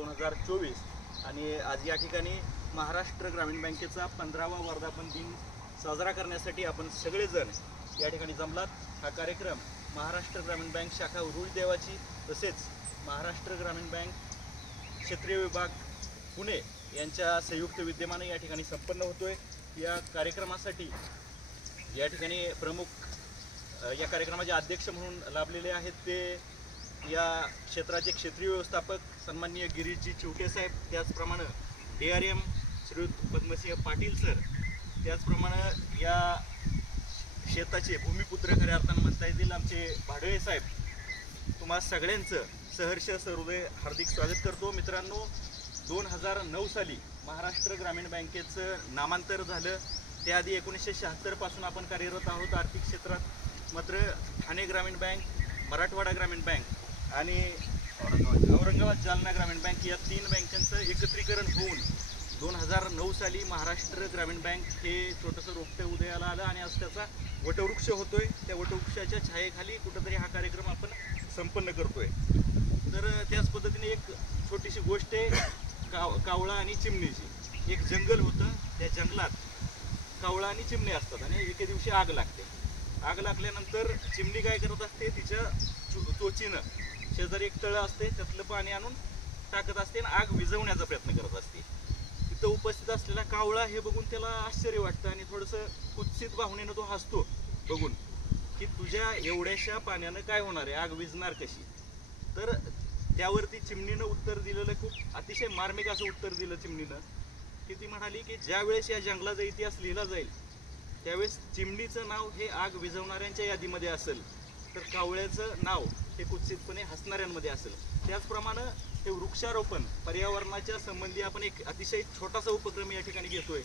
2024 आणि आज या ठिकाणी महाराष्ट्र ग्रामीण बँकेचा 15वा वर्धापन दिन साजरा करण्यासाठी आपण सगळेजण या ठिकाणी जमलात। हा कार्यक्रम महाराष्ट्र ग्रामीण बँक शाखा उरुळी देवाची तसेच महाराष्ट्र ग्रामीण बँक क्षेत्रीय विभाग पुणे यांच्या संयुक्त विद्यमाने या ठिकाणी संपन्न होतोय। या कार्यक्रमासाठी या ठिकाणी प्रमुख या कार्यक्रमाचे अध्यक्ष म्हणून लाभलेले आहेत ते या क्षेत्राचे क्षेत्रीय व्यवस्थापक सन्माननीय गिरीशजी चिवटे साहेब, त्याचप्रमाणे DRM श्रीयुत पद्मसिंह पाटील सर, त्याचप्रमाणे या शेताचे भूमिपुत्र खऱ्या अर्थानं म्हणता येतील आमचे भाडळे साहेब। तुम्हा सगळ्यांचं सहर्ष सहृदय हार्दिक स्वागत करतो। मित्रांनो, 2009 साली महाराष्ट्र ग्रामीण बँकेचं नामांतर झालं। त्याआधी 1976 पासून आपण कार्यरत आहोत आर्थिक क्षेत्रात। मात्र ठाणे ग्रामीण बँक, मराठवाडा ग्रामीण बँक आणि औरंगाबाद जालना ग्रामीण बँक या 3 बँकांचं एकत्रीकरण होऊन 2009 साली महाराष्ट्र ग्रामीण बँक हे छोटंसं रोपटं उदयाला आलं आणि आज त्याचा वटवृक्ष होतोय। त्या वटवृक्षाच्या छायेखाली कुठंतरी हा कार्यक्रम आपण संपन्न करतोय। तर त्याच पद्धतीने एक छोटीशी गोष्ट आहे कावळा आणि चिमणीची। एक जंगल होतं, त्या जंगलात कावळा आणि चिमणी असतात आणि एके दिवशी आग लागते। आग लागल्यानंतर चिमणी काय करत असते, तिच्या चोचीनं शेजारी एक तळं असते, त्यातलं पाणी आणून टाकत असते आणि आग विझवण्याचा प्रयत्न करत असते। तिथं उपस्थित असलेला कावळा हे बघून त्याला आश्चर्य वाटतं आणि थोडंसं कुत्सित भावनेनं तो हसतो बघून की तुझ्या एवढ्याशा पाण्यानं काय होणार आहे, आग विझणार कशी। तर त्यावरती चिमणीनं उत्तर दिलेलं खूप अतिशय मार्मिक असं उत्तर दिलं चिमणीनं की ती म्हणाली की ज्या वेळेस या जंगलाचा इतिहास लिहिला जाईल त्यावेळेस चिमणीचं नाव हे आग विझवणाऱ्यांच्या यादीमध्ये असेल, तर कावळ्याचं नाव हे कुत्सितपणे हसणाऱ्यांमध्ये असेल। त्याचप्रमाणे हे वृक्षारोपण पर्यावरणाच्या संबंधी आपण एक अतिशय छोटासा उपक्रम या ठिकाणी घेतोय।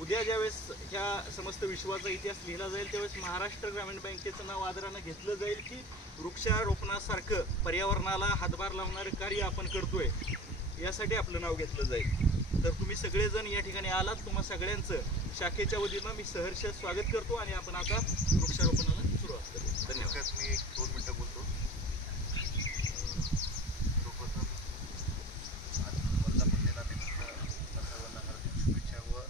उद्या ज्यावेळेस ह्या समस्त विश्वाचा इतिहास लिहिला जाईल त्यावेळेस महाराष्ट्र ग्रामीण बँकेचं नाव आदरानं घेतलं जाईल की वृक्षारोपणासारखं पर्यावरणाला हातभार लावणारं कार्य आपण करतोय, यासाठी आपलं नाव घेतलं जाईल। तर तुम्ही सगळेजण या ठिकाणी आलात, तुम्हा सगळ्यांचं शाखेच्या वतीनं मी सहर्ष स्वागत करतो आणि आपण आता वृक्षारोपणाला सुरुवात करू। धन्यवाद। मी 2 मिनिटं बोलतो। सर्वप्रथम आज वर्धापन दिनानिमित्त सर्वांना हार्दिक शुभेच्छा व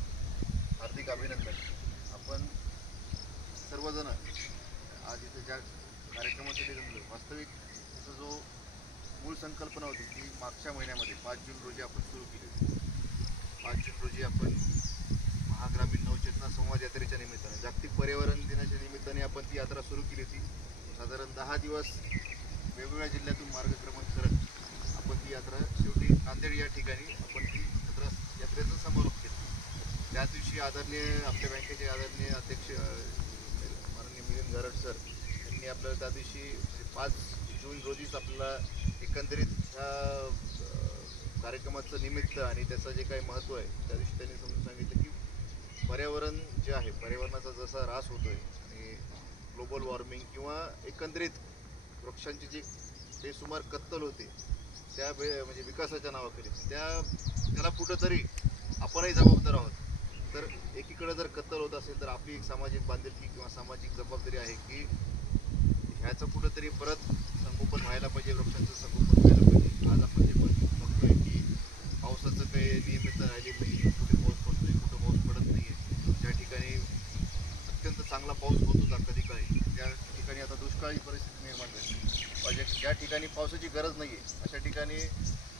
हार्दिक अभिनंदन। आपण सर्वजण आज इथे ज्या कार्यक्रमासाठी जमलो, वास्तविक त्याचा जो मूळ संकल्पना होती ती मागच्या महिन्यामध्ये 5 जून रोजी आपण सुरू केली होती। 5 जून रोजी आपण महाग्रामीण नवचेतना संवाद यात्रेच्या निमित्ताने, जागतिक पर्यावरण दिनाच्या निमित्ताने आपण ती यात्रा सुरू केली होती। साधारण 10 दिवस वेगवेगळ्या जिल्ह्यातून मार्गक्रमण करत आपण ती यात्रा शेवटी नांदेड या ठिकाणी आपण ती यात्रेचा समारोप केला। त्या दिवशी आदरणीय आपल्या बँकेचे आदरणीय अध्यक्ष माननीय मिलिंद गारड सर यांनी आपल्याला त्या दिवशी 5 जून रोजीच आपल्याला एकंदरीत ह्या कार्यक्रमाचं निमित्त आणि त्याचं जे काही महत्त्व आहे त्या दिवशी त्यांनी समजून सांगितलं की पर्यावरण जे आहे, पर्यावरणाचा जसा ऱ्हास होतोय आणि ग्लोबल वॉर्मिंग किंवा एकंदरीत वृक्षांची जी बेसुमार कत्तल होते त्या म्हणजे विकासाच्या नावाखाली त्याला कुठंतरी आपणही जबाबदार आहोत। तर एकीकडे जर कत्तल होत असेल तर आपली एक सामाजिक बांधिलकी किंवा सामाजिक जबाबदारी आहे की ह्याचं कुठंतरी परत संगोपन व्हायला पाहिजे, वृक्षांचं संगोपन व्हायला पाहिजे। आज आपण जे बघतोय की पावसाचं काही नियमितता राहिलेलं नाही, कुठे पाऊस पडतोय, कुठं पाऊस पडत नाही आहे। ज्या ठिकाणी अत्यंत चांगला पाऊस होत होता कधी काळी, त्या ठिकाणी आता दुष्काळी परिस्थिती निर्माण झाली। ज्या ठिकाणी पावसाची गरज नाही आहे अशा ठिकाणी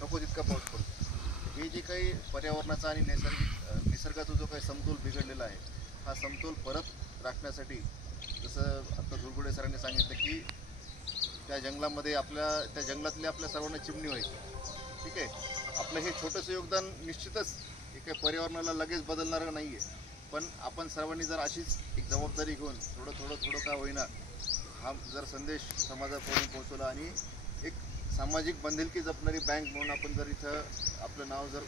नको तितका पाऊस पडतो। हे जे काही पर्यावरणाचा आणि निसर्गाचा जो काही समतोल बिघडलेला आहे, हा समतोल परत राखण्यासाठी जसं आता दुर्गुडे सरांनी सांगितलं की त्या जंगलामध्ये त्या जंगलातल्या आपल्या सर्वांना चिमणी व्हायची, ठीक आहे। आपलं हे छोटंसं योगदान निश्चितच हे काही पर्यावरणाला लगेच बदलणारं नाही आहे, पण आपण सर्वांनी जर अशीच एक जबाबदारी घेऊन थोडं का होईना हा जर संदेश समाजापर्यंत पोहोचवला आणि एक सामाजिक बांधिलकी जपणारी बँक म्हणून आपण जर इथं आपलं नाव जर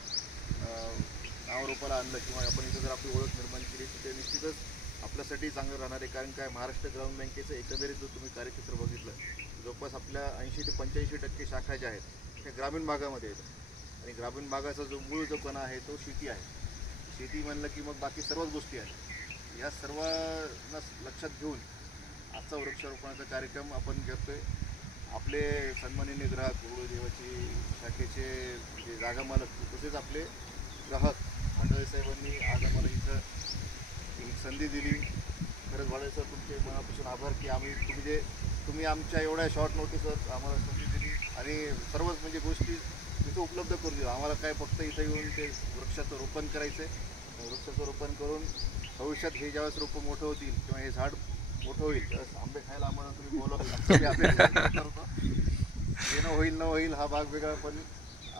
नावारूपाला आणलं किंवा आपण इथं जर आपली ओळख निर्माण केली तर ते निश्चितच आपल्यासाठी चांगलं राहणार आहे। कारण काय, महाराष्ट्र ग्रामीण बँकेचं एकंदरीत जर तुम्ही कार्यक्षेत्र बघितलं जवळपास आपल्या 80 ते 85% शाखा ज्या आहेत त्या ग्रामीण भागामध्ये आहेत आणि ग्रामीण भागाचा जो मूळ जो कणा आहे तो शेती आहे। शेती म्हणलं की मग बाकी सर्वच गोष्टी आहेत। या सर्वांना लक्षात घेऊन आजचा वृक्षारोपणाचा कार्यक्रम आपण घेतोय आपले सन्माननीय ग्राहक देवाची शाखेचे म्हणजे जागा मालक तसेच आपले ग्राहक आंधळे साहेबांनी आज आम्हाला इथं एक संधी दिली. खरंच वाढेल सर तुमचे मनापासून आभार की तुम्ही आमच्या एवढ्या शॉर्ट नोटीसवर आम्हाला संधी दिली आणि सर्वच म्हणजे गोष्टी इथं उपलब्ध करून दिल्या. आम्हाला काय फक्त इथं येऊन ते वृक्षाचं रोपण करायचं आहे. वृक्षाचं रोपण करून भविष्यात हे ज्यावेळेस रोपं मोठं होतील किंवा हे झाड मोठं होईल त्यावेळेस आंबे खायला आम्हाला तुम्ही बोलवलं अपेक्षा करतो. येणं होईल न होईल हा भाग वेगळा, पण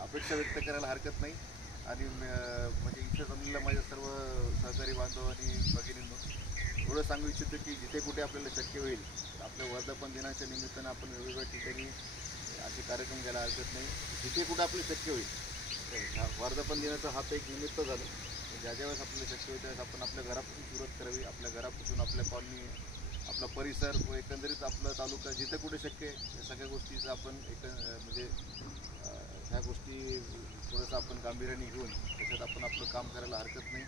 अपेक्षा व्यक्त करायला हरकत नाही. आणि म्हणजे इथं जमलेल्या माझ्या सर्व सहकारी बांधव आणि भगिनींनो एवढं सांगू इच्छितो की जिथे कुठे आपल्याला शक्य होईल आपल्या वर्धापन दिनाच्या निमित्तानं आपण वेगवेगळ्या ठिकाणी असे कार्यक्रम घ्यायला हरकत नाही. जिथे कुठे आपल्याला शक्य होईल वर्धापन दिनाचं हा तर एक निमित्त झालं. ज्या ज्यावेळेस आपल्याला शक्य होईल त्यावेळेस आपण आपल्या घरापासून सुरुवात करावी. आपल्या घरापासून आपल्या कॉलनी आपला परिसर व एकंदरीत आपलं तालुका जिथं कुठे शक्य आहे या सगळ्या गोष्टीचं आपण म्हणजे ह्या गोष्टी थोडंसं आपण गांभीर्याने घेऊन त्याच्यात आपण आपलं काम करायला हरकत नाही.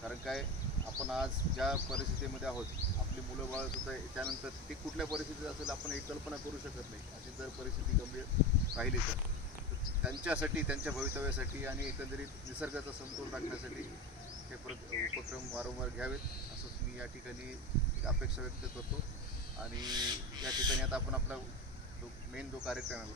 कारण काय आपण आज ज्या परिस्थितीमध्ये आहोत आपली मुलं बाळंसुद्धा त्यानंतर ती कुठल्या परिस्थितीत असेल आपण एक कल्पना करू शकत नाही. अशी जर परिस्थिती गंभीर राहिली तर त्यांच्यासाठी त्यांच्या भवितव्यासाठी आणि एकंदरीत निसर्गाचा समतोल राखण्यासाठी हे उपक्रम वारंवार घ्यावेत असंच मी या ठिकाणी अपेक्षा व्यक्त करतो. आणि या ठिकाणी आता आपण आपला जो कार्यक्रम आहे